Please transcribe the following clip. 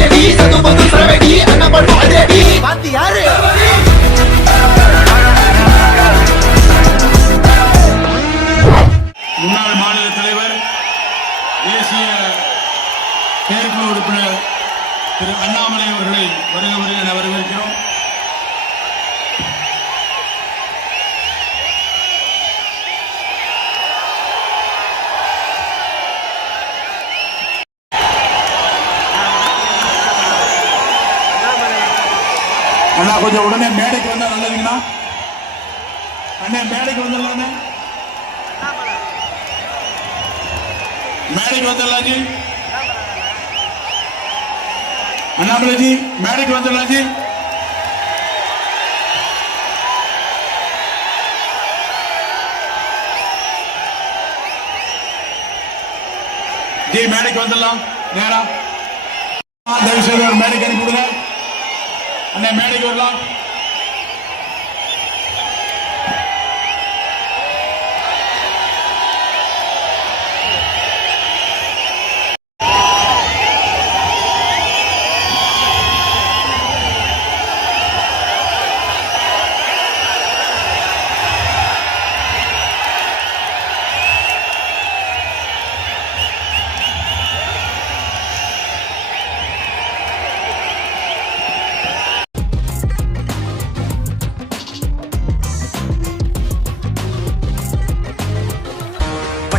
அதிரடி சது பொது சரவெடி அண்ணா பண்ணும் அதிரடி பாத்தி யாரு? முன்னாள் மாநில தலைவர் தேசிய செயற்குழு உறுப்பினர் திரு அண்ணாமலை அவர்களை வருக வருக என வரவேற்கிறோம். அண்ணா கொஞ்சம் உடனே மேடைக்கு வந்தா நல்லதுங்கண்ணா அண்ணே மேடைக்கு வந்துடலாண்ணே மேடைக்கு வந்துடலாம் ஜி அண்ணாமலை ஜி மேடைக்கு வந்துடலாம் ஜி ஜி மேடைக்கு வந்துடலாம் நேரா தயவு செய்து ஒரு மேடைக்கு அனுப்பி விடுங்க அண்ணே மேடைக்கு வரலாம்